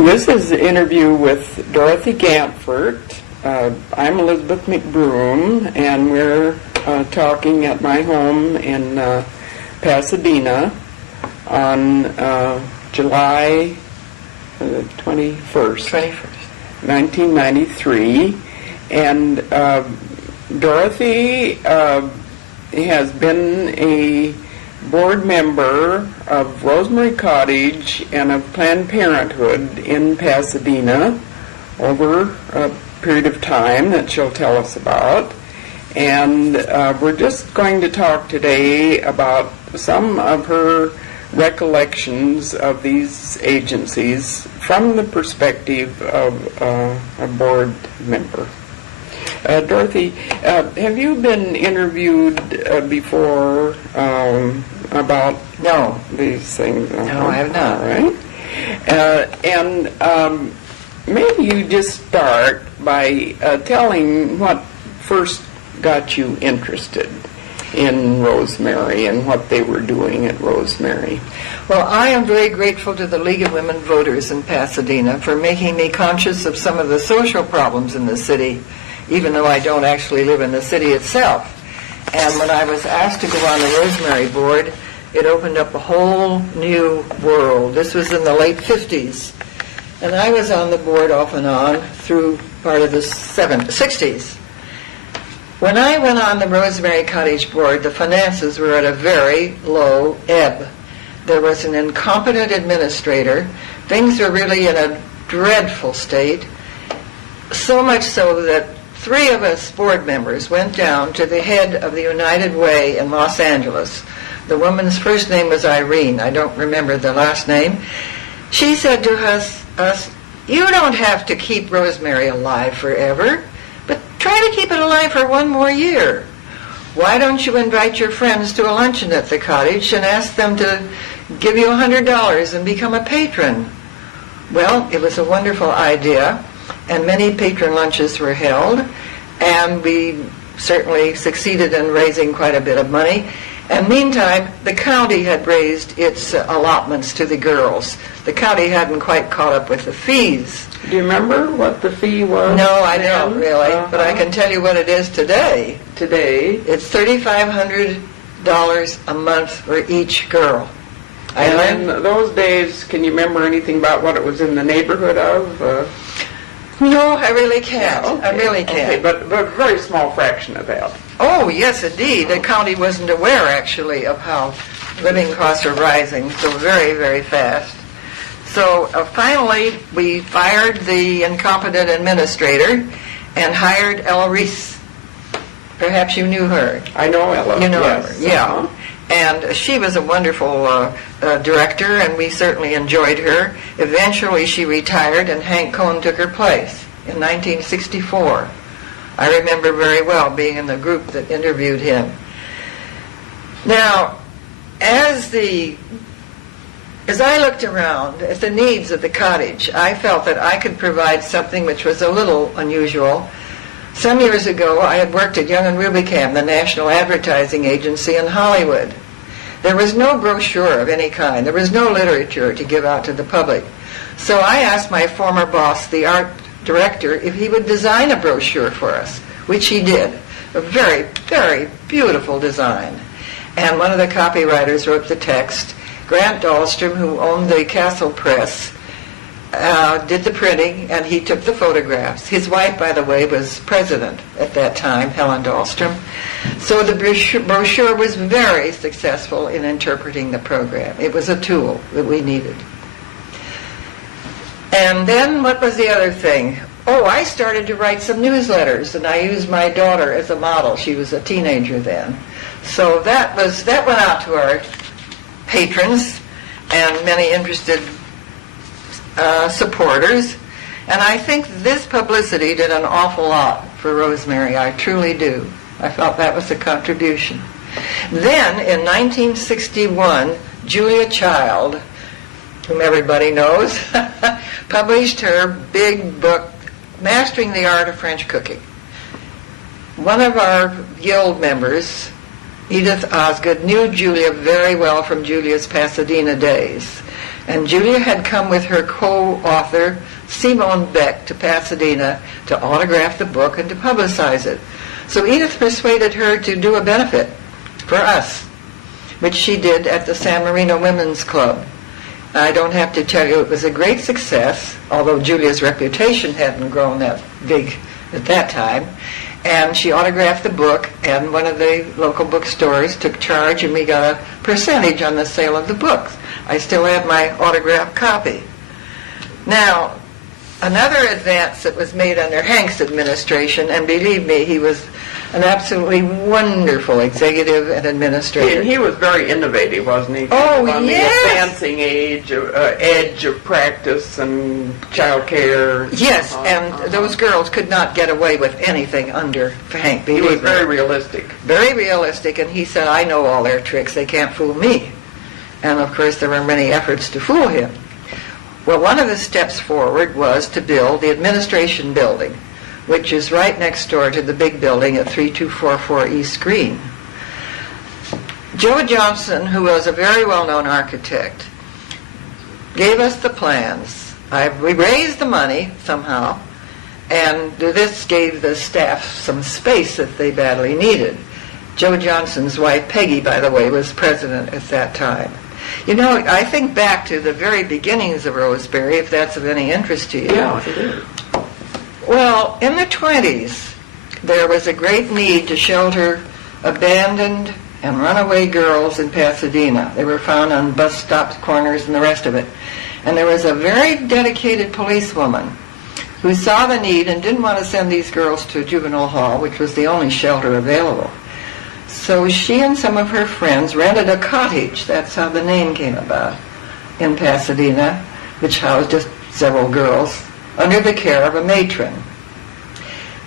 This is the interview with Dorothy Gantvoort. I'm Elizabeth McBroom, and we're talking at my home in Pasadena on July 21st, 1993. And Dorothy has been a board member of Rosemary Cottage and of Planned Parenthood in Pasadena over a period of time that she'll tell us about. And we're just going to talk today about some of her recollections of these agencies from the perspective of a board member. Dorothy, have you been interviewed before about these things? No, I have not. All right. And maybe you just start by telling what first got you interested in Rosemary and what they were doing at Rosemary. Well, I am very grateful to the League of Women Voters in Pasadena for making me conscious of some of the social problems in the city, even though I don't actually live in the city itself. And when I was asked to go on the Rosemary board, it opened up a whole new world. This was in the late 50s. And I was on the board off and on through part of the 60s. When I went on the Rosemary Cottage board, the finances were at a very low ebb. There was an incompetent administrator. Things were really in a dreadful state, so much so that 3 of us board members went down to the head of the United Way in Los Angeles. The woman's first name was Irene. I don't remember the last name. She said to us, "You don't have to keep Rosemary alive forever, but try to keep it alive for 1 more year. Why don't you invite your friends to a luncheon at the cottage and ask them to give you $100 and become a patron?" Well, it was a wonderful idea, and many patron lunches were held, and we certainly succeeded in raising quite a bit of money. And meantime, the county had raised its allotments to the girls. The county hadn't quite caught up with the fees. Do you remember what the fee was? No, I don't really, but I can tell you what it is today. Today? It's $3,500 a month for each girl. And in those days, can you remember anything about what it was in the neighborhood of? No, I really can't. Yeah, okay. I really can't. Okay, but a very small fraction of that. Oh, yes, indeed. The county wasn't aware, actually, of how living costs are rising so very, very fast. So finally, we fired the incompetent administrator and hired Ella Reese. Perhaps you knew her. I know Ella. You know yes. her, yeah. And she was a wonderful director, and we certainly enjoyed her. Eventually, she retired, and Hank Cohn took her place in 1964. I remember very well being in the group that interviewed him. Now, as I looked around at the needs of the cottage, I felt that I could provide something which was a little unusual. Some years ago, I had worked at Young and Rubicam, the national advertising agency in Hollywood. There was no brochure of any kind. There was no literature to give out to the public. So I asked my former boss, the art director, if he would design a brochure for us, which he did. A very, very beautiful design. And one of the copywriters wrote the text. Grant Dahlstrom, who owned the Castle Press, did the printing, and he took the photographs. His wife, by the way, was president at that time, Helen Dahlstrom. So the brochure was very successful in interpreting the program. It was a tool that we needed. And then what was the other thing? Oh, I started to write some newsletters, and I used my daughter as a model. She was a teenager then. So that went out to our patrons and many interested supporters, and I think this publicity did an awful lot for Rosemary. I truly do. I felt that was a contribution. Then, in 1961, Julia Child, whom everybody knows, published her big book, Mastering the Art of French Cooking. One of our guild members, Edith Osgood, knew Julia very well from Julia's Pasadena days. And Julia had come with her co-author, Simone Beck, to Pasadena to autograph the book and to publicize it. So Edith persuaded her to do a benefit for us, which she did at the San Marino Women's Club. I don't have to tell you it was a great success, although Julia's reputation hadn't grown that big at that time. And she autographed the book, and one of the local bookstores took charge, and we got a percentage on the sale of the books. I still have my autographed copy. Now, another advance that was made under Hank's administration, and believe me, he was an absolutely wonderful executive and administrator. He was very innovative, wasn't he? Oh, on yes. the advancing edge of practice and child care. Yes, and those girls could not get away with anything under Hank. He was very realistic. Very realistic, and he said, I know all their tricks, they can't fool me. And of course there were many efforts to fool him. Well, one of the steps forward was to build the administration building, which is right next door to the big building at 3244 East Green. Joe Johnson, who was a very well-known architect, gave us the plans. We raised the money somehow, and this gave the staff some space that they badly needed. Joe Johnson's wife, Peggy, by the way, was president at that time. You know, I think back to the very beginnings of Roseberry, if that's of any interest to you. Yeah, it is. Well, in the 20s, there was a great need to shelter abandoned and runaway girls in Pasadena. They were found on bus stops, corners, and the rest of it. And there was a very dedicated policewoman who saw the need and didn't want to send these girls to a juvenile hall, which was the only shelter available. So she and some of her friends rented a cottage, that's how the name came about, in Pasadena, which housed just several girls, under the care of a matron.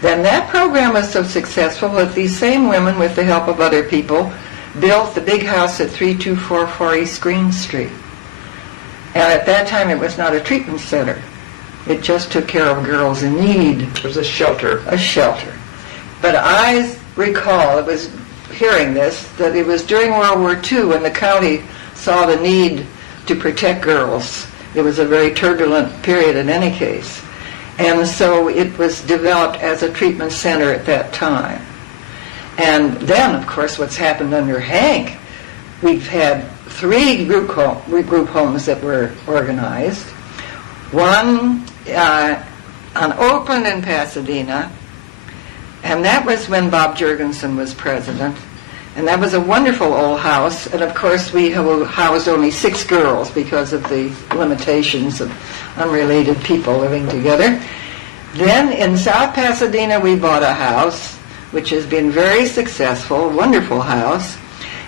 Then that program was so successful that these same women, with the help of other people, built the big house at 3244 East Green Street. And at that time it was not a treatment center. It just took care of girls in need. It was a shelter. A shelter. But I recall, it was hearing this, that it was during World War II when the county saw the need to protect girls. It was a very turbulent period in any case. And so it was developed as a treatment center at that time. And then, of course, what's happened under Hank, we've had 3 group homes that were organized. One on Oakland and Pasadena, and that was when Bob Jurgensen was president. And that was a wonderful old house. And of course, we housed only 6 girls because of the limitations of unrelated people living together. Then in South Pasadena, we bought a house, which has been very successful, a wonderful house.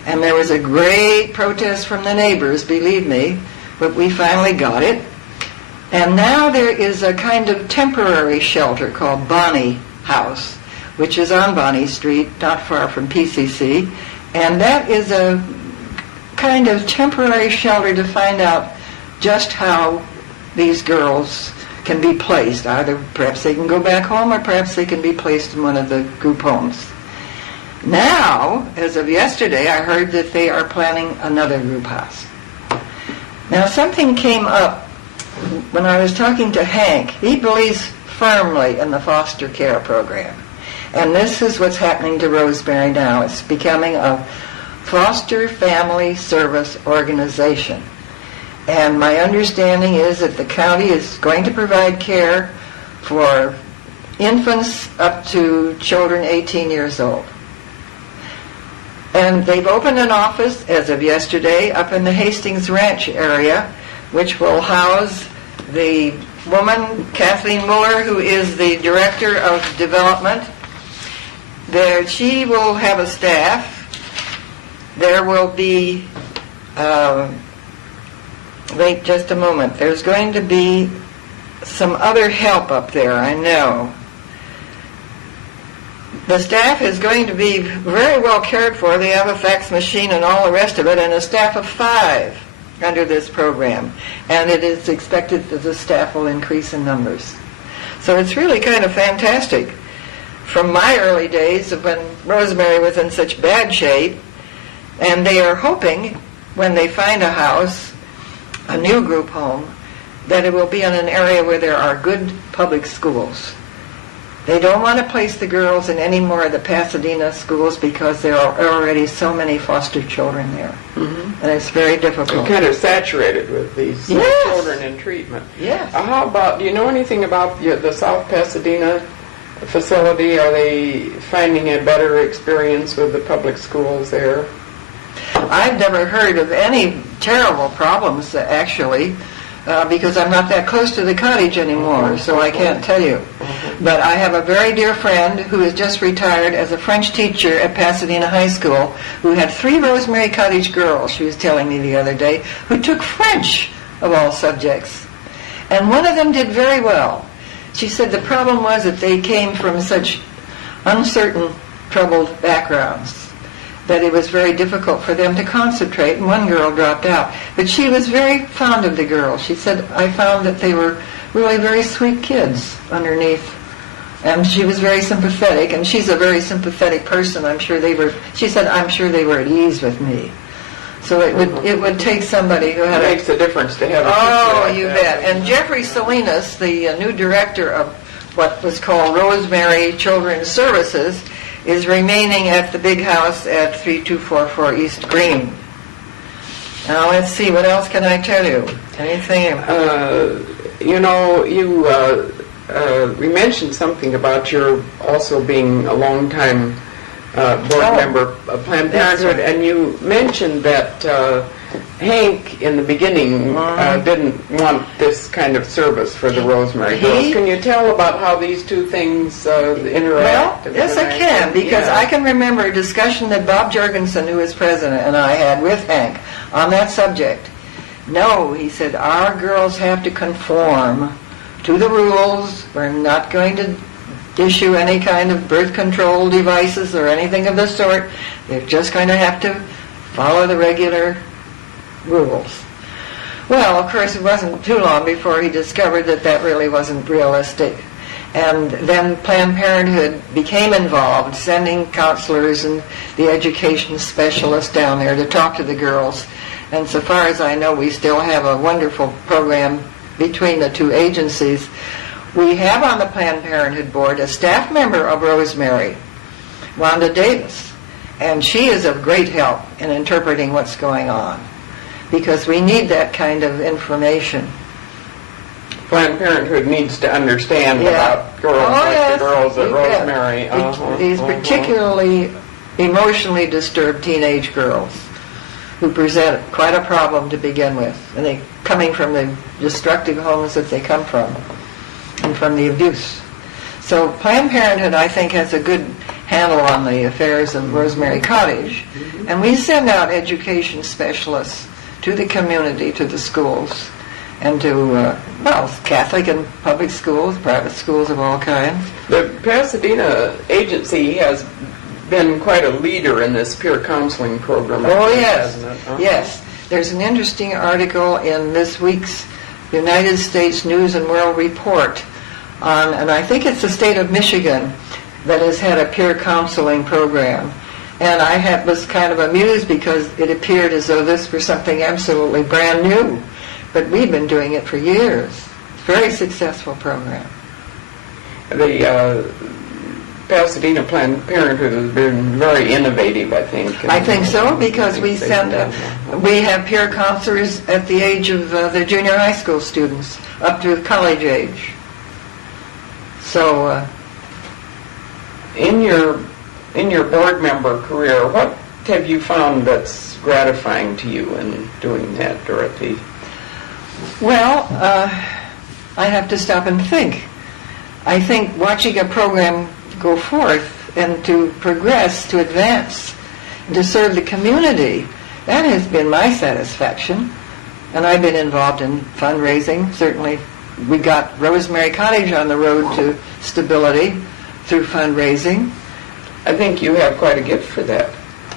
And there was a great protest from the neighbors, believe me, but we finally got it. And now there is a kind of temporary shelter called Bonnie House, which is on Bonnie Street, not far from PCC. And that is a kind of temporary shelter to find out just how these girls can be placed. Either perhaps they can go back home, or perhaps they can be placed in one of the group homes. Now, as of yesterday, I heard that they are planning another group house. Now, something came up when I was talking to Hank. He believes firmly in the foster care program. And this is what's happening to Roseberry now. It's becoming a foster family service organization. And my understanding is that the county is going to provide care for infants up to children 18 years old. And they've opened an office, as of yesterday, up in the Hastings Ranch area, which will house the woman, Kathleen Muller, who is the Director of Development. There, she will have a staff. There will be, wait just a moment, there's going to be some other help up there, I know. The staff is going to be very well cared for. They have a fax machine and all the rest of it, and a staff of 5 under this program. And it is expected that the staff will increase in numbers. So it's really kind of fantastic. From my early days of when Rosemary was in such bad shape, and they are hoping, when they find a house, a new group home, that it will be in an area where there are good public schools. They don't want to place the girls in any more of the Pasadena schools because there are already so many foster children there. And it's very difficult. Kind of saturated with these Yes. children in treatment. Yes. How about, do you know anything about the South Pasadena facility? Are they finding a better experience with the public schools there? I've never heard of any terrible problems, actually, because I'm not that close to the cottage anymore, so I can't tell you. But I have a very dear friend who has just retired as a French teacher at Pasadena High School, who had 3 Rosemary Cottage girls, she was telling me the other day, who took French of all subjects. And one of them did very well. She said the problem was that they came from such uncertain, troubled backgrounds that it was very difficult for them to concentrate, and one girl dropped out. But she was very fond of the girls. She said, I found that they were really very sweet kids underneath. And she was very sympathetic, and she's a very sympathetic person. I'm sure they were, she said, I'm sure they were at ease with me. So it would take somebody who had It makes a difference to have a Oh, teacher like you that. bet. And Jeffrey Salinas, the new director of what was called Rosemary Children's Services, is remaining at the big house at 3244 East Green. Now let's see, what else can I tell you? Anything? You know, we mentioned something about your also being a long-time board member of Planned Parenthood, and you mentioned that Hank, in the beginning, didn't want this kind of service for the Rosemary girls. Can you tell about how these two things interact? Well, yes, I can, because I can remember a discussion that Bob Jorgensen, who is president, and I had with Hank on that subject. No, he said, our girls have to conform to the rules. We're not going to issue any kind of birth control devices or anything of the sort. They're just going to have to follow the regular rules. Well, of course, it wasn't too long before he discovered that that really wasn't realistic. And then Planned Parenthood became involved, sending counselors and the education specialists down there to talk to the girls. And so far as I know, we still have a wonderful program between the two agencies. We have on the Planned Parenthood board a staff member of Rosemary, Wanda Davis, and she is of great help in interpreting what's going on, because we need that kind of information. Planned Parenthood needs to understand about girls like the girls at Rosemary. These particularly emotionally disturbed teenage girls who present quite a problem to begin with, and they coming from the destructive homes that they come from and from the abuse. So Planned Parenthood, I think, has a good handle on the affairs of Rosemary Cottage, and we send out education specialists to the community, to the schools, and to, Catholic and public schools, private schools of all kinds. The Pasadena agency has been quite a leader in this peer counseling program. Oh, yes. Hasn't it? Yes. There's an interesting article in this week's United States News and World Report on, and I think it's the state of Michigan that has had a peer counseling program. And I was kind of amused because it appeared as though this were something absolutely brand new. But we've been doing it for years. Very successful program. The Pasadena Planned Parenthood has been very innovative, I think. I think so, because we have peer counselors at the age of the junior high school students, up to college age. So, in your board member career, what have you found that's gratifying to you in doing that, Dorothy? Well, I have to stop and think. I think watching a program go forth and to progress, to advance, to serve the community, that has been my satisfaction. And I've been involved in fundraising. Certainly, we got Rosemary Cottage on the road to stability through fundraising. I think you have quite a gift for that.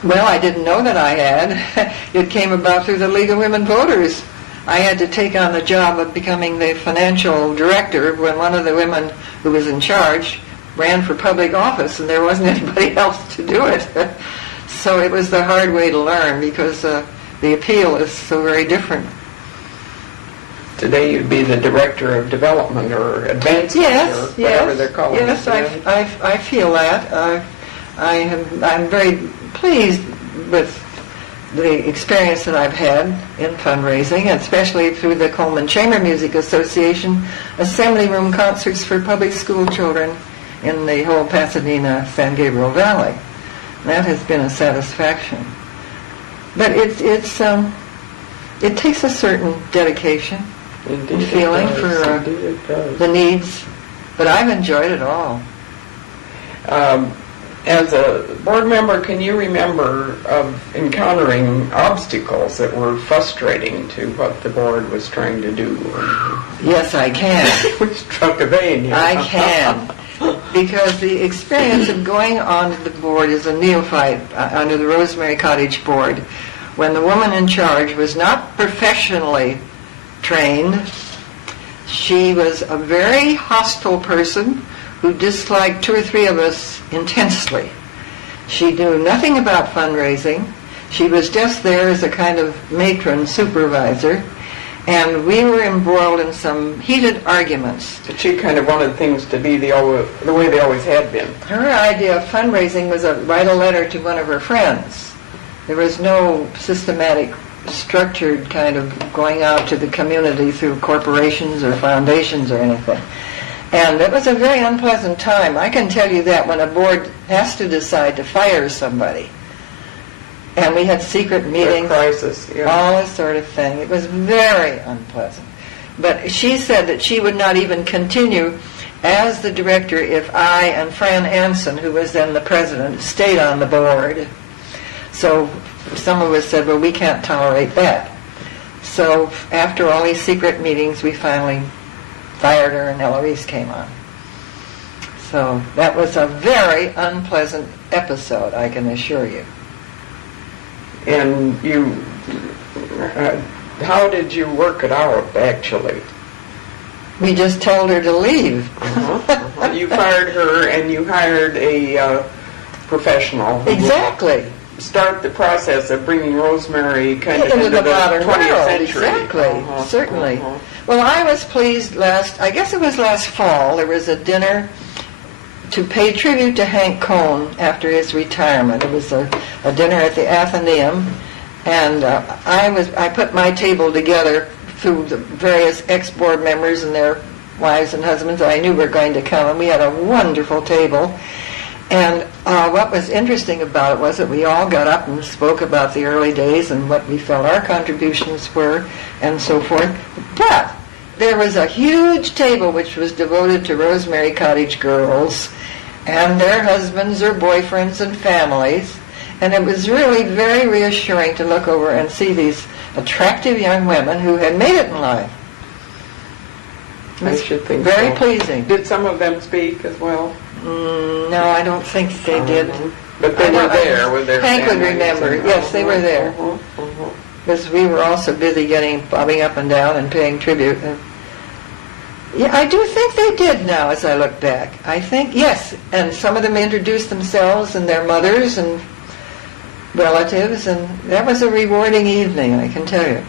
Well, I didn't know that I had. It came about through the League of Women Voters. I had to take on the job of becoming the financial director when one of the women who was in charge ran for public office, and there wasn't anybody else to do it. So it was the hard way to learn, because the appeal is so very different. today you'd be the director of development or advancement or whatever they're calling yes, it. I feel that. I'm very pleased with the experience that I've had in fundraising, especially through the Coleman Chamber Music Association, assembly room concerts for public school children in the whole Pasadena, San Gabriel Valley. That has been a satisfaction. But it takes a certain dedication and feeling for the needs. But I've enjoyed it all. As a board member, can you remember of encountering obstacles that were frustrating to what the board was trying to do? Yes, I can. We struck a vein here. I can. Because the experience of going onto the board as a neophyte under the Rosemary Cottage board, when the woman in charge was not professionally trained, she was a very hostile person who disliked two or three of us intensely. She knew nothing about fundraising. She was just there as a kind of matron supervisor, and we were embroiled in some heated arguments. But she kind of wanted things to be the way they always had been. Her idea of fundraising was to write a letter to one of her friends. There was no systematic, structured kind of going out to the community through corporations or foundations or anything. And it was a very unpleasant time. I can tell you that when a board has to decide to fire somebody. And we had secret meetings, crisis, all this sort of thing. It was very unpleasant. But she said that she would not even continue as the director if I and Fran Anson, who was then the president, stayed on the board. So some of us said, well, we can't tolerate that. So after all these secret meetings, we finally fired her and Eloise came on. So that was a very unpleasant episode, I can assure you. And you, how did you work it out, actually? We just told her to leave. You fired her and you hired a professional. Exactly. Start the process of bringing Rosemary kind of into the modern 20th world. century. Exactly, certainly. Well, I was pleased I guess it was last fall, there was a dinner to pay tribute to Hank Cohn after his retirement. It was a dinner at the Athenaeum, and I put my table together through the various ex-board members and their wives and husbands I knew were going to come, and we had a wonderful table. And what was interesting about it was that we all got up and spoke about the early days and what we felt our contributions were and so forth. But there was a huge table which was devoted to Rosemary Cottage girls and their husbands or boyfriends and families. And it was really very reassuring to look over and see these attractive young women who had made it in life. I should think very so. Pleasing. Did some of them speak as well? No, I don't think they did. But they were there with their Hank would families remember. and- Yes, they were there. Because we were also busy bobbing up and down and paying tribute. Yeah, I do think they did now as I look back. I think, yes, and some of them introduced themselves and their mothers and relatives, and that was a rewarding evening, I can tell you.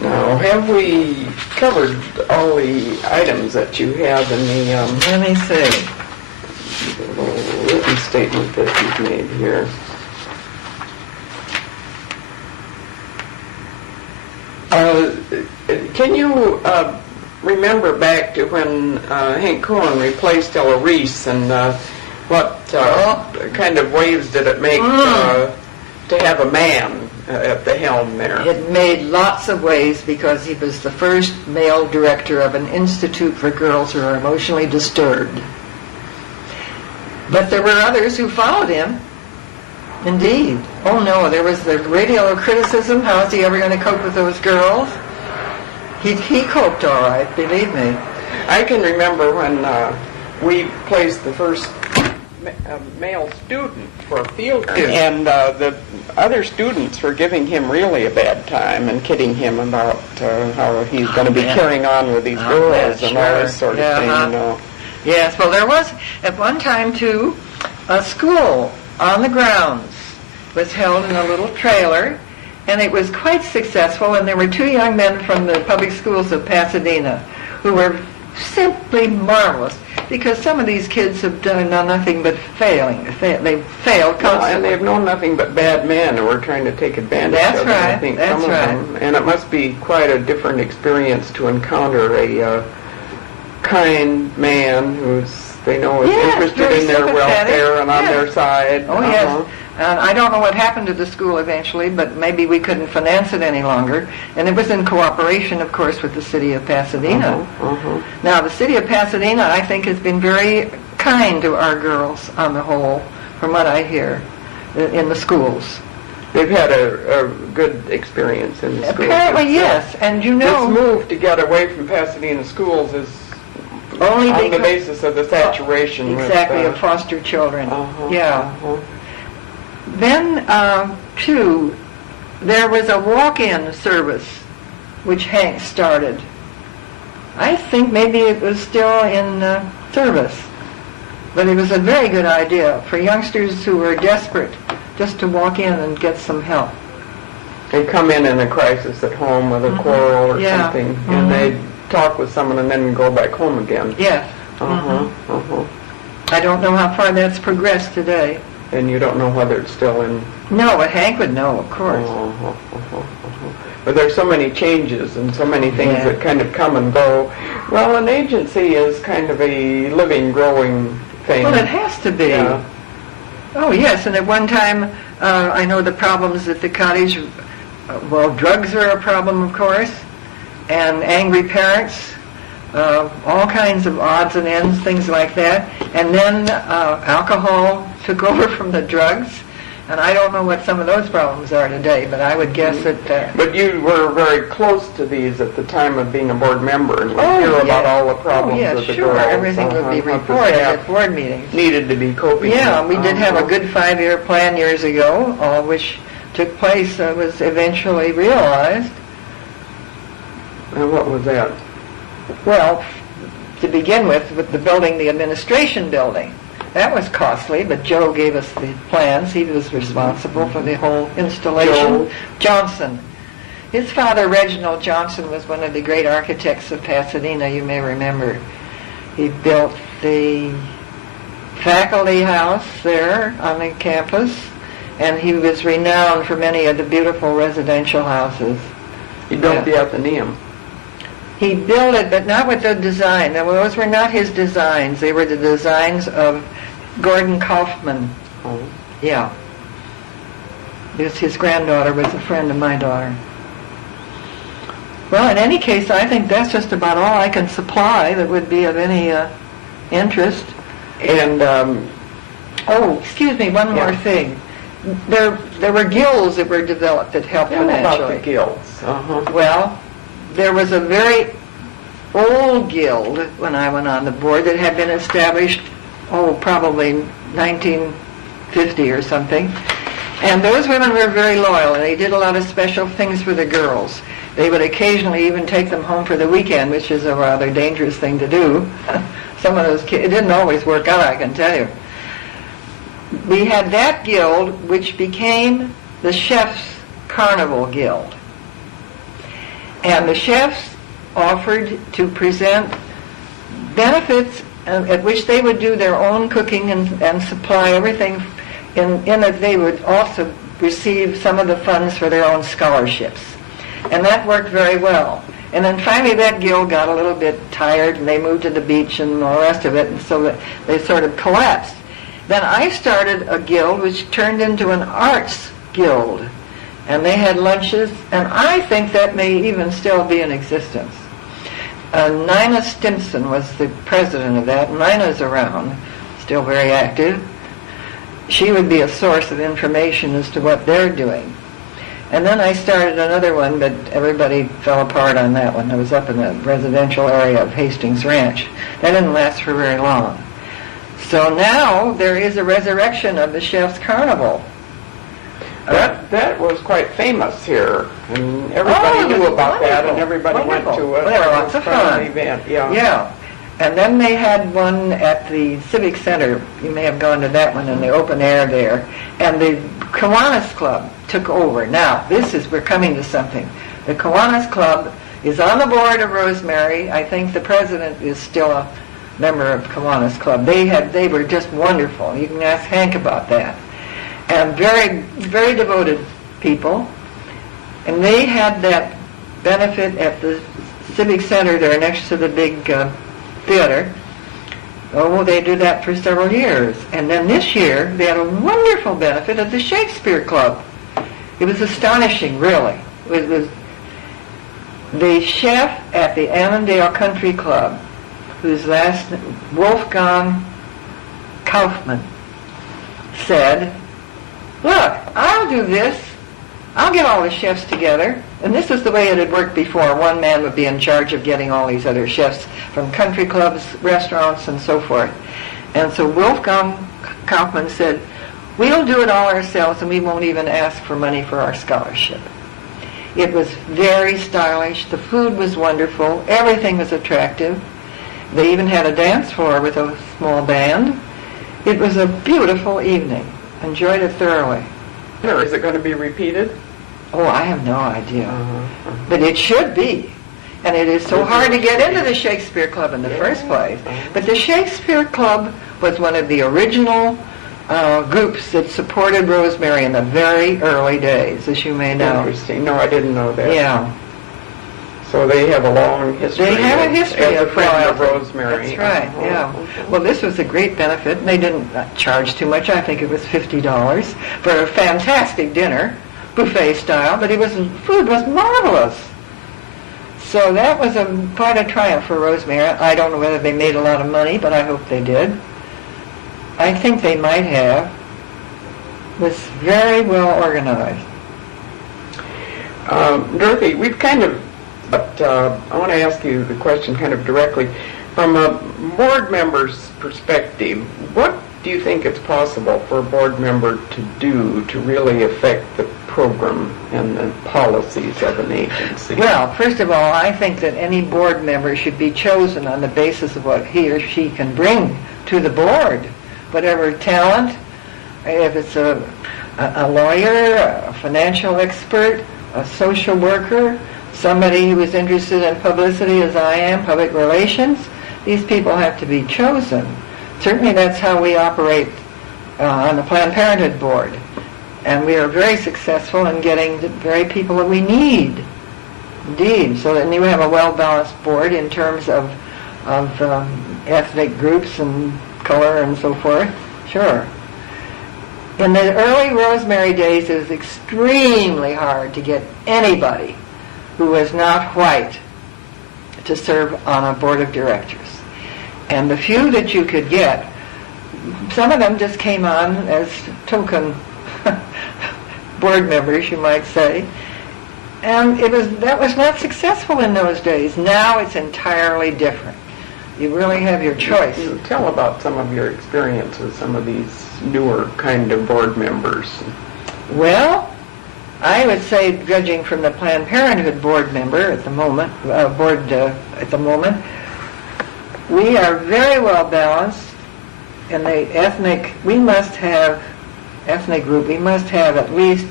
Now, have we covered all the items that you have in the Let me see. little written statement that you've made here? Can you remember back to when Hank Cohen replaced Ella Reese, and what kind of waves did it make to have a man at the helm there? It made lots of waves because he was the first male director of an institute for girls who are emotionally disturbed. But there were others who followed him. Indeed. Oh no, there was the radio criticism. How is he ever going to cope with those girls? He coped all right, believe me. I can remember when we placed the first male student for a field trip, and the other students were giving him really a bad time and kidding him about how he's going to be carrying on with these girls and all this sort of thing, you know. Yes, well, there was at one time, too, a school on the grounds was held in a little trailer, and it was quite successful, and there were two young men from the public schools of Pasadena who were simply marvelous, because some of these kids have done nothing but failing. They've failed constantly. And they've known nothing but bad men who are trying to take advantage of them. I think some of them. And it must be quite a different experience to encounter a kind man who's, they know, is interested in their welfare and on their side. Oh, yes. I don't know what happened to the school eventually, but maybe we couldn't finance it any longer. And it was in cooperation, of course, with the city of Pasadena. Now, the city of Pasadena, I think, has been very kind to our girls on the whole, from what I hear, in the schools. They've had a good experience in the schools. Apparently, yes. And you know, this move to get away from Pasadena schools is only on the basis of the saturation. Exactly, of foster children. Then, too, there was a walk-in service which Hank started. I think maybe it was still in service, but it was a very good idea for youngsters who were desperate just to walk in and get some help. They'd come in a crisis at home with a quarrel or something, and they'd talk with someone and then go back home again. Yes. I don't know how far that's progressed today. And you don't know whether it's still in... No, but Hank would know, of course. But there's so many changes and so many things that kind of come and go. Well, an agency is kind of a living, growing thing. Well, it has to be. Yeah. Oh, yes, and at one time, I know the problems at the cottage, drugs are a problem, of course, and angry parents, all kinds of odds and ends, things like that. And then alcohol took over from the drugs, and I don't know what some of those problems are today, but I would guess that... But you were very close to these at the time of being a board member, and would hear about all the problems of the girls. Everything would be reported at board meetings. Needed to be coping. Yeah, we did have a good 5-year plan years ago, all of which took place, was eventually realized. And what was that? Well, to begin with the building, the administration building. That was costly, but Joe gave us the plans. He was responsible for the whole installation. Johnson. His father, Reginald Johnson, was one of the great architects of Pasadena, you may remember. He built the faculty house there on the campus, and he was renowned for many of the beautiful residential houses. He built the Athenaeum. He built it, but not with the design. Those were not his designs. They were the designs of Gordon Kaufman. Yeah. Because his granddaughter was a friend of my daughter. Well, in any case, I think that's just about all I can supply that would be of any interest. And, excuse me, one more thing. There were guilds that were developed that helped financially. About the guilds. Well, there was a very old guild when I went on the board that had been established, probably 1950 or something. And those women were very loyal, and they did a lot of special things for the girls. They would occasionally even take them home for the weekend, which is a rather dangerous thing to do. Some of those kids, it didn't always work out, I can tell you. We had that guild, which became the Chefs' Carnival Guild. And the chefs offered to present benefits at which they would do their own cooking and supply everything in it. They would also receive some of the funds for their own scholarships. And that worked very well. And then finally that guild got a little bit tired, and they moved to the beach and all the rest of it, and so that they sort of collapsed. Then I started a guild which turned into an arts guild. And they had lunches, and I think that may even still be in existence. Nina Stimson was the president of that. Nina's around, still very active. She would be a source of information as to what they're doing. And then I started another one, but everybody fell apart on that one. I was up in the residential area of Hastings Ranch. That didn't last for very long. So now there is a resurrection of the Chef's Carnival. That was quite famous here, and everybody knew about that, and everybody went to it. Well, there were lots of fun. Event. Yeah. Yeah. And then they had one at the Civic Center. You may have gone to that one in the open air there. And the Kiwanis Club took over. Now, we're coming to something. The Kiwanis Club is on the board of Rosemary. I think the president is still a member of Kiwanis Club. They were just wonderful. You can ask Hank about that. And very, very devoted people. And they had that benefit at the Civic Center there next to the big theater. Oh, they did that for several years. And then this year, they had a wonderful benefit at the Shakespeare Club. It was astonishing, really. It was the chef at the Annandale Country Club, whose last name, Wolfgang Kaufmann, said, "Look, I'll do this. I'll get all the chefs together." And this is the way it had worked before. One man would be in charge of getting all these other chefs from country clubs, restaurants, and so forth. And so Wolfgang Kaufmann said, "We'll do it all ourselves, and we won't even ask for money for our scholarship." It was very stylish. The food was wonderful. Everything was attractive. They even had a dance floor with a small band. It was a beautiful evening. Enjoyed it thoroughly. Is it going to be repeated? Oh, I have no idea. But it should be. And it is so hard to get into the Shakespeare Club in the first place. But the Shakespeare Club was one of the original groups that supported Rosemary in the very early days, as you may know. Interesting. No, I didn't know that. Yeah. So they have a long history. They have a history as a of friend of Rosemary. That's right, yeah. Well, this was a great benefit, and they didn't charge too much. I think it was $50 for a fantastic dinner, buffet style, but food was marvelous. So that was quite a triumph for Rosemary. I don't know whether they made a lot of money, but I hope they did. I think they might have. It was very well organized. Dorothy, we've but I want to ask you the question kind of directly. From a board member's perspective, what do you think it's possible for a board member to do to really affect the program and the policies of an agency? Well, first of all, I think that any board member should be chosen on the basis of what he or she can bring to the board. Whatever talent, if it's a lawyer, a financial expert, a social worker, somebody who is interested in publicity as I am, public relations, these people have to be chosen. Certainly that's how we operate on the Planned Parenthood board. And we are very successful in getting the very people that we need. Indeed. So that you have a well-balanced board in terms of ethnic groups and color and so forth. Sure. In the early Rosemary days, it was extremely hard to get anybody who was not white to serve on a board of directors. And the few that you could get, some of them just came on as token board members, you might say. And that was not successful in those days. Now it's entirely different. You really have your choice. Tell about some of your experience with some of these newer kind of board members. Well, I would say, judging from the Planned Parenthood board member at the moment, we are very well balanced. In the ethnic group, we must have at least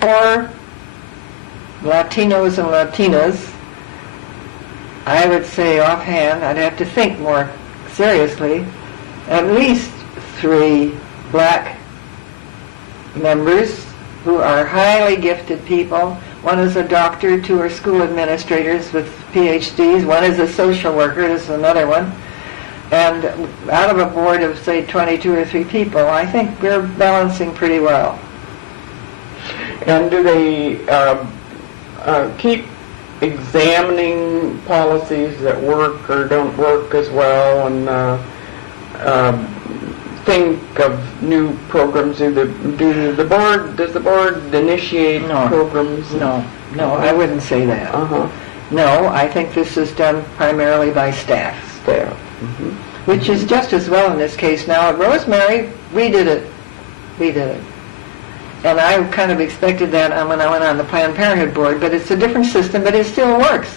4 Latinos and Latinas. I would say offhand, I'd have to think more seriously, at least 3 black members who are highly gifted people. One is a doctor, 2 are school administrators with PhDs, one is a social worker, this is another one. And out of a board of, say, 22 or 3 people, I think we're balancing pretty well. And do they keep examining policies that work or don't work as well, and think of new programs? Does the board initiate programs? No, I wouldn't say that. No, I think this is done primarily by staff. Which is just as well in this case. Now at Rosemary, we did it. And I kind of expected that when I went on the Planned Parenthood board, but it's a different system, but it still works.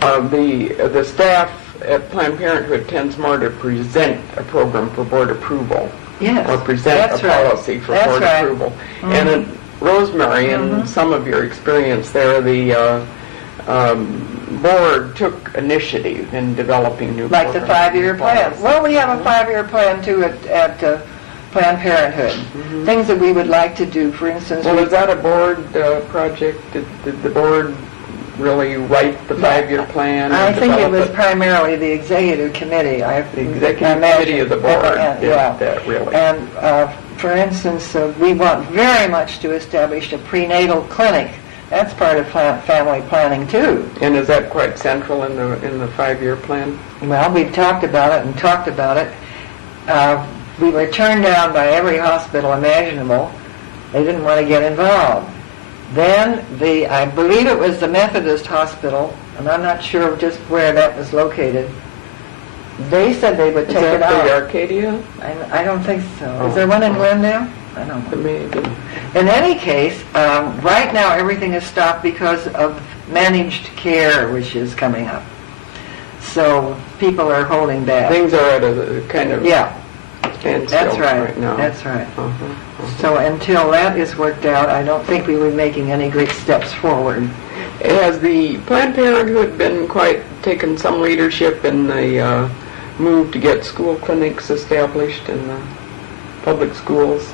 The staff at Planned Parenthood tends more to present a program for board approval. Yes, or present a policy for board approval. And at Rosemary, in some of your experience there, the board took initiative in developing new like the programs. 5-year plan. Well, we have a 5-year plan too at Planned Parenthood. Things that we would like to do, for instance. Well, is that a board project? Did the board really write the 5-year plan? I think it was primarily the executive committee. The executive committee of the board did that, really. And for instance, we want very much to establish a prenatal clinic. That's part of family planning too. And is that quite central in the 5-year plan? Well, we've talked about it and talked about it. We were turned down by every hospital imaginable. They didn't want to get involved. Then I believe it was the Methodist Hospital, and I'm not sure just where that was located. They said they would take it out. Is that the Arcadia? I don't think so. Is there one in Glendale? I don't know. Maybe. In any case, right now everything is stopped because of managed care, which is coming up. So people are holding back. Things are at a kind of standstill right now. That's right. So until that is worked out, I don't think we were making any great steps forward. Has the Planned Parenthood been taken some leadership in the move to get school clinics established in the public schools?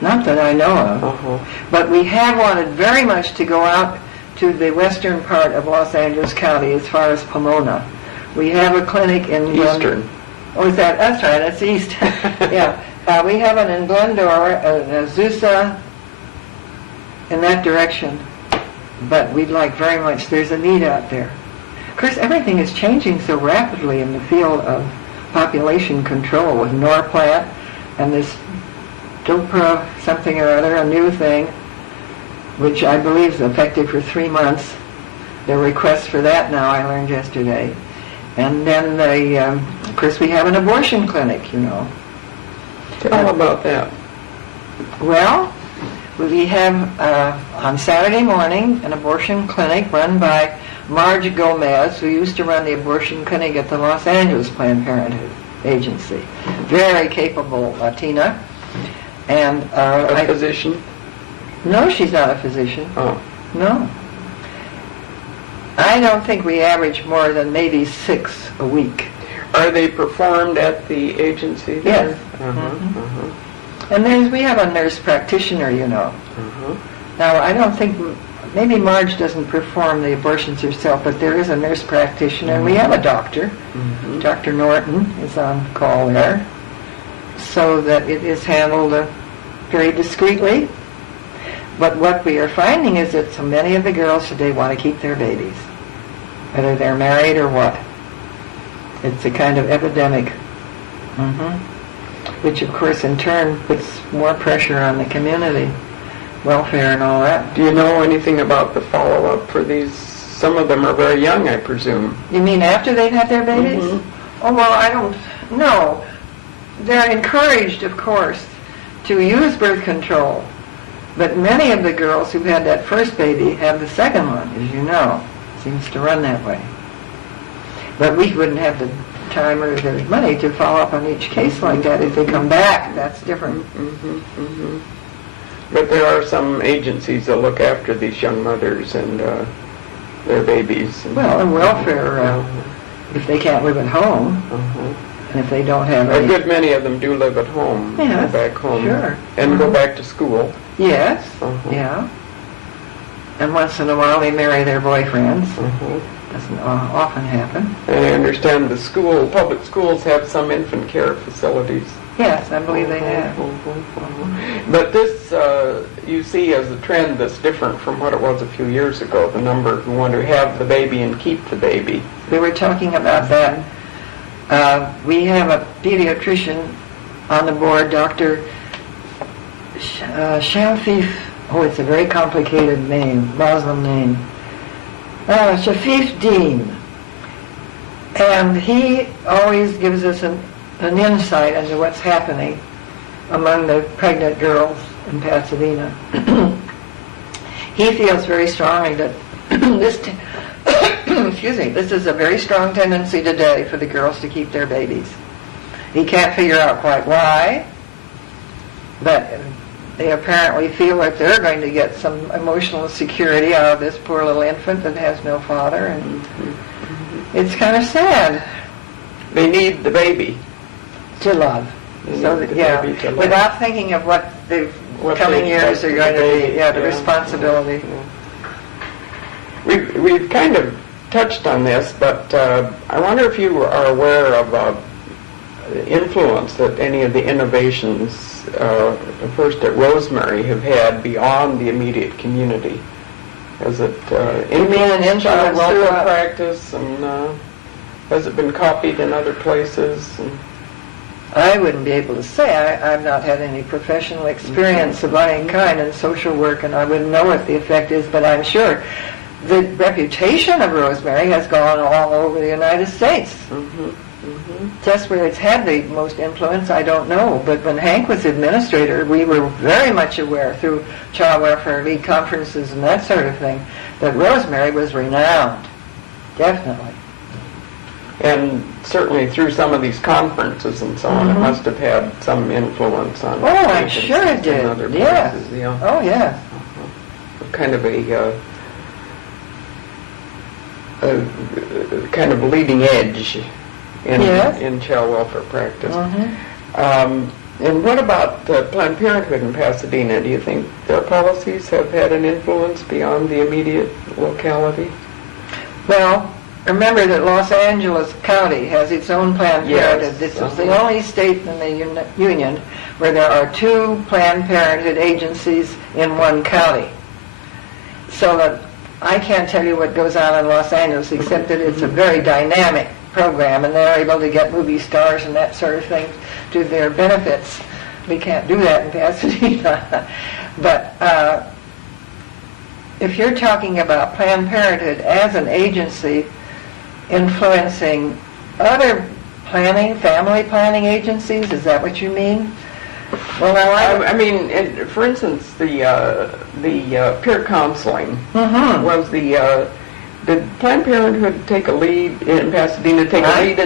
Not that I know of. But we have wanted very much to go out to the western part of Los Angeles County as far as Pomona. We have a clinic in Eastern. Oh, is that? That's right. That's east. Yeah. We have one in Glendora, Azusa, in that direction. But we'd like very much. There's a need out there. Of course, everything is changing so rapidly in the field of population control with Norplant and this Dopra something or other, a new thing, which I believe is effective for 3 months. There are requests for that now, I learned yesterday. And then, of course, we have an abortion clinic, you know. Tell about that. Well, we have on Saturday morning an abortion clinic run by Marge Gomez, who used to run the abortion clinic at the Los Angeles Planned Parenthood Agency. Very capable Latina. And a physician? No, she's not a physician. Oh. No. I don't think we average more than maybe 6 a week. Are they performed at the agency there? Yes. And we have a nurse practitioner, you know. Now, I don't think, maybe Marge doesn't perform the abortions herself, but there is a nurse practitioner, and we have a doctor. Dr. Norton is on call there, so that it is handled very discreetly. But what we are finding is that so many of the girls today want to keep their babies, whether they're married or what. It's a kind of epidemic, which of course in turn puts more pressure on the community, welfare and all that. Do you know anything about the follow-up for these? Some of them are very young, I presume. You mean after they've had their babies? Oh, well, I don't know. They're encouraged, of course, to use birth control. But many of the girls who had that first baby have the second one, as you know. It seems to run that way. But we wouldn't have the time or the money to follow up on each case like that. If they come back, that's different. But there are some agencies that look after these young mothers and their babies. Well, and welfare, if they can't live at home, and if they don't have a good many of them do live at home, yes, go back home, sure. And go back to school. Yes, yeah. And once in a while they marry their boyfriends. Doesn't often happen. And I understand the public schools have some infant care facilities. Yes, I believe they have. But this, you see as a trend that's different from what it was a few years ago, the number who want to have the baby and keep the baby. We were talking about that. We have a pediatrician on the board, Dr. Shafif, it's a very complicated name, Muslim name. Shafif Dean. And he always gives us an insight into what's happening. among the pregnant girls in Pasadena. He feels very strongly that this is a very strong tendency today for the girls to keep their babies. He can't figure out quite why, but they apparently feel like they're going to get some emotional security out of this poor little infant that has no father, and it's kind of sad. They need the baby To love. So that, baby to love. without thinking of what the coming years are going to be, the responsibility. We've kind of touched on this, but I wonder if you are aware of the influence that any of the innovations, first at Rosemary, have had beyond the immediate community. Has it influenced child welfare practice, and has it been copied in other places? And I wouldn't be able to say. I've not had any professional experience of any kind in social work, and I wouldn't know what the effect is, but I'm sure the reputation of Rosemary has gone all over the United States. Just where it's had the most influence, I don't know. But when Hank was administrator, we were very much aware through Child Welfare League conferences and that sort of thing that Rosemary was renowned. Definitely. And certainly through some of these conferences and so on, it must have had some influence on. Oh, I'm sure it did. In other Yes. places, yeah. Oh, yes. Kind of a kind of leading edge in child welfare practice. And what about Planned Parenthood in Pasadena? Do you think their policies have had an influence beyond the immediate locality? Well, remember that Los Angeles County has its own Planned Parenthood. This is the only state in the Union where there are two Planned Parenthood agencies in one county. So that I can't tell you what goes on in Los Angeles, except that it's a very dynamic program, and they're able to get movie stars and that sort of thing to their benefits. We can't do that in Pasadena. But if you're talking about Planned Parenthood as an agency influencing other family planning agencies, is that what you mean? Well, now I mean, for instance, the peer counseling was did Planned Parenthood take a lead in Pasadena? In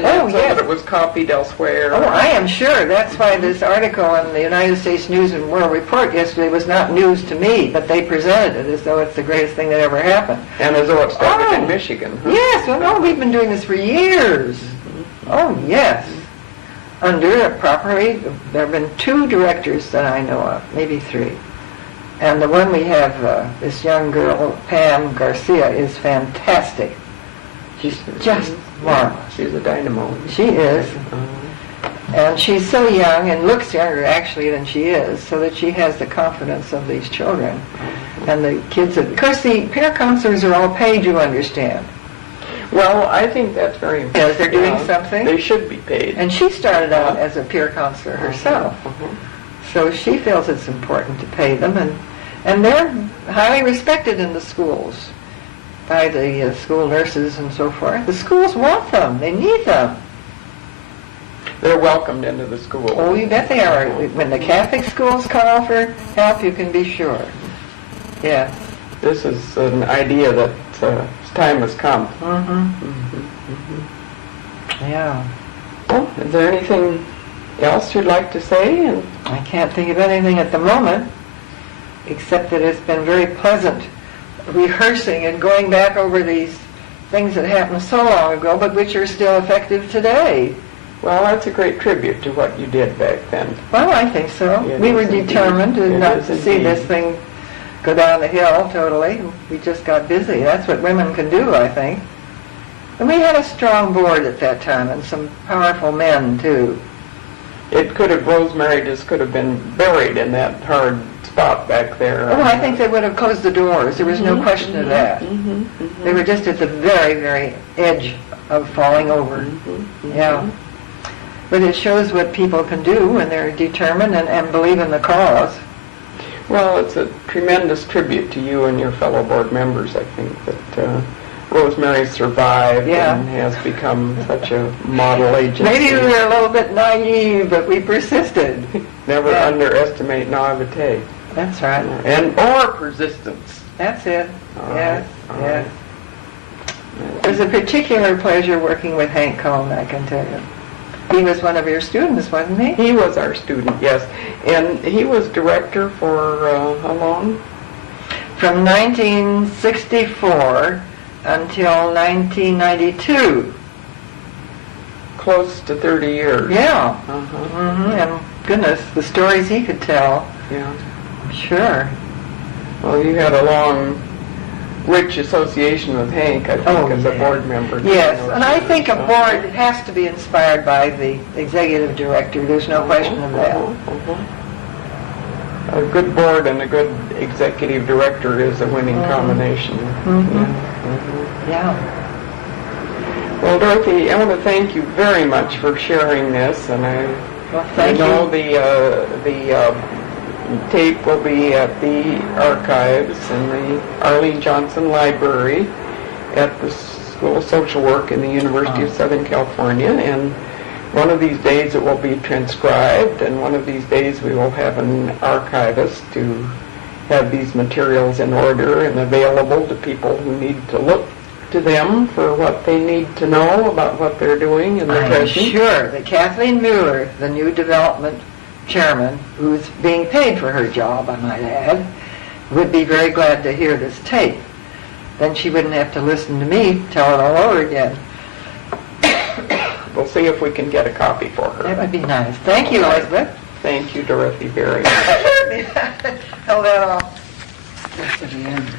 that so that it was copied elsewhere? Oh, I am sure. That's why this article in the United States News and World Report yesterday was not news to me, but they presented it as though it's the greatest thing that ever happened. And as though it started in Michigan. Huh? Yes. Well, no, we've been doing this for years. Oh, yes. Under it properly, there have been 2 directors that I know of, maybe 3. And the one we have, this young girl, Pam Garcia, is fantastic. She's just marvelous. She's a dynamo. She is. And she's so young and looks younger, actually, than she is, so that she has the confidence of these children. And the kids, of course, the peer counselors are all paid, you understand. Well, I think that's very important. Yes, they're doing something. They should be paid. And she started out as a peer counselor herself. So she feels it's important to pay them, and they're highly respected in the schools by the school nurses and so forth. The schools want them. They need them. They're welcomed into the school. Oh, you bet they are. When the Catholic schools call for help, you can be sure. Yeah. This is an idea that time has come. Yeah. Well, is there anything else you'd like to say? I can't think of anything at the moment, except that it's been very pleasant rehearsing and going back over these things that happened so long ago, but which are still effective today. Well, that's a great tribute to what you did back then. Well, I think so. We were determined not to see this thing go down the hill totally. We just got busy. That's what women can do, I think. And we had a strong board at that time, and some powerful men, too. Rosemary just could have been buried in that hard spot back there. Oh, I think they would have closed the doors. There was no question of that. They were just at the very, very edge of falling over. Yeah. But it shows what people can do when they're determined and believe in the cause. Well, it's a tremendous tribute to you and your fellow board members, I think, that Rosemary survived Yeah. and has become such a model agency. Maybe we were a little bit naive, but we persisted. Never Yeah. underestimate naivete. That's right. Or persistence. That's it. All Yes, right, all yes. right. It was a particular pleasure working with Hank Coleman, I can tell you. He was one of your students, wasn't he? He was our student, yes. And he was director for how long? From 1964 until 1992. Close to 30 years. Yeah. Uh-huh. And goodness, the stories he could tell. Yeah. Sure. Well, you had a long, rich association with Hank, I think, as a board member. Yes, and I think a board has to be inspired by the executive director. There's no question of that. A good board and a good executive director is a winning combination. Yeah. Well, Dorothy, I want to thank you very much for sharing this, and Well, thank know you. the tape will be at the archives in the Arlene Johnson Library at the School of Social Work in the University of Southern California, and one of these days it will be transcribed, and one of these days we will have an archivist to have these materials in order and available to people who need to look to them for what they need to know about what they're doing in the I'm present. sure that Kathleen Mueller, the new development chairman, who's being paid for her job, I might add, would be very glad to hear this tape. Then she wouldn't have to listen to me tell it all over again. We'll see if we can get a copy for her. That would be nice. Thank you, Elizabeth. Thank you, Dorothy, very much. Held that off. Just to the end.